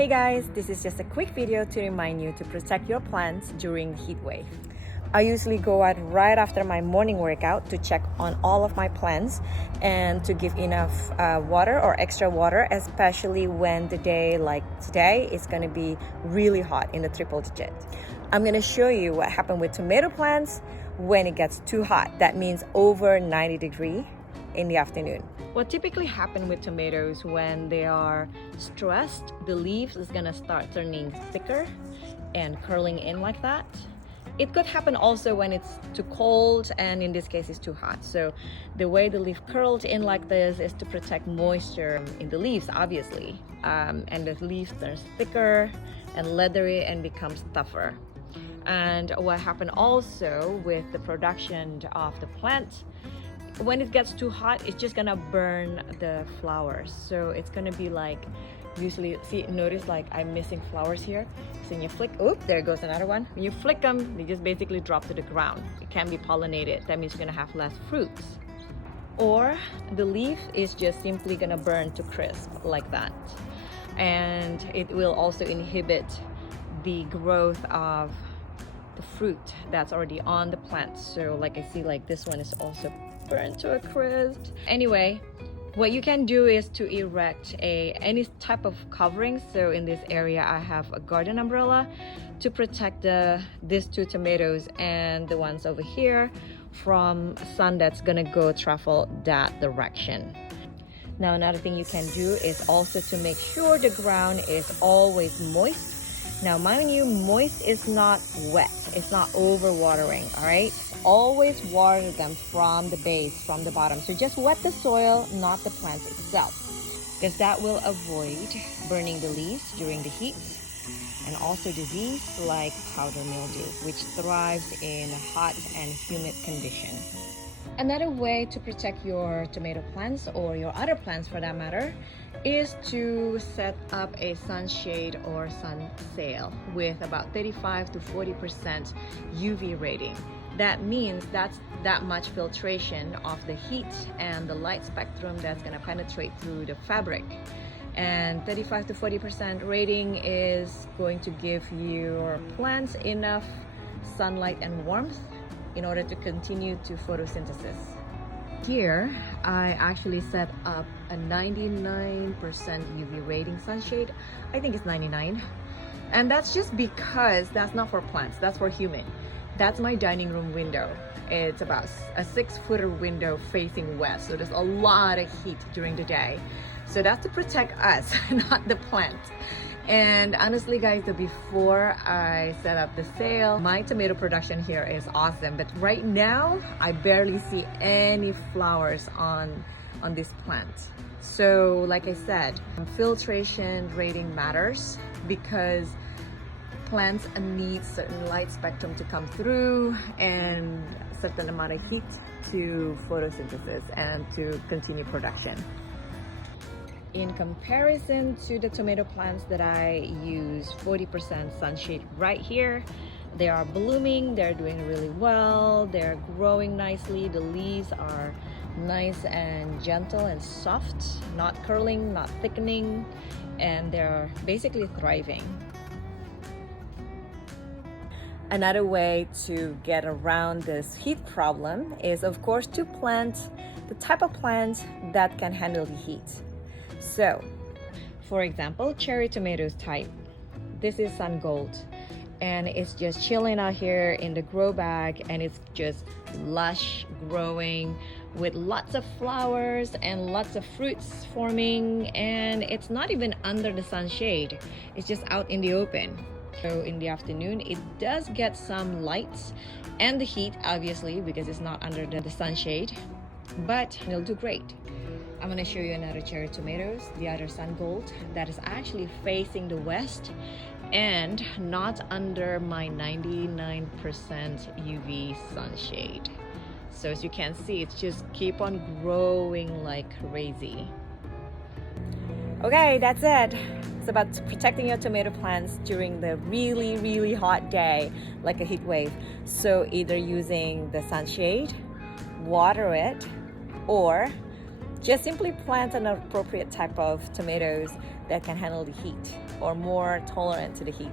Hey guys, this is just a quick video to remind you to protect your plants during the heat wave. I usually go out right after my morning workout to check on all of my plants and to give enough water or extra water, especially when the day like today is going to be really hot in the triple digit. I'm going to show you what happened with tomato plants when it gets too hot. That means over 90 degrees in the afternoon. What typically happens with tomatoes when they are stressed, the leaves is gonna start turning thicker and curling in like that. It could happen also when it's too cold, and in this case it's too hot. So the way the leaf curls in like this is to protect moisture in the leaves, obviously. And the leaf turns thicker and leathery and becomes tougher. And what happened also with the production of the plant, when it gets too hot, it's just gonna burn the flowers. So it's gonna be like, usually, see, notice like I'm missing flowers here. So when you flick, oop, there goes another one. When you flick them, they just basically drop to the ground. It can't be pollinated. That means you're gonna have less fruits. Or the leaf is just simply gonna burn to crisp like that. And it will also inhibit the growth of the fruit that's already on the plant. So like I see, like this one is also burned to a crisp. Anyway, what you can do is to erect any type of covering. So in this area I have a garden umbrella to protect these two tomatoes and the ones over here from sun that's gonna go travel that direction. Now another thing you can do is also to make sure the ground is always moist. Now mind you, moist is not wet, it's not overwatering, all right? Always water them from the base, from the bottom. So just wet the soil, not the plant itself, because that will avoid burning the leaves during the heat, and also disease like powder mildew, which thrives in hot and humid condition. Another way to protect your tomato plants, or your other plants for that matter, is to set up a sunshade or sun sail with about 35 to 40% UV rating. That means that's that much filtration of the heat and the light spectrum that's going to penetrate through the fabric. And 35 to 40% rating is going to give your plants enough sunlight and warmth in order to continue to photosynthesis. Here, I actually set up a 99% UV rating sunshade. I think it's 99. And that's just because that's not for plants, that's for human. That's my dining room window. It's about a 6-footer window facing west. So there's a lot of heat during the day. So that's to protect us, not the plant. And honestly guys, before I set up the sail, my tomato production here is awesome. But right now, I barely see any flowers on this plant. So like I said, filtration rating matters because plants need certain light spectrum to come through and certain amount of heat to photosynthesis and to continue production. In comparison to the tomato plants that I use 40% sunshade right here, they are blooming, they're doing really well, they're growing nicely, the leaves are nice and gentle and soft, not curling, not thickening, and they're basically thriving. Another way to get around this heat problem is, of course, to plant the type of plant that can handle the heat. So, for example, cherry tomatoes type. This is Sun Gold, and it's just chilling out here in the grow bag, and it's just lush growing with lots of flowers and lots of fruits forming, and it's not even under the sunshade. It's just out in the open. So in the afternoon, it does get some light and the heat, obviously, because it's not under the sunshade, but it'll do great. I'm going to show you another cherry tomatoes, the other Sun Gold, that is actually facing the west and not under my 99% UV sunshade. So as you can see, it's just keep on growing like crazy. Okay, that's it. It's about protecting your tomato plants during the really, really hot day, like a heat wave. So either using the sunshade, water it, or just simply plant an appropriate type of tomatoes that can handle the heat. or more tolerant to the heat.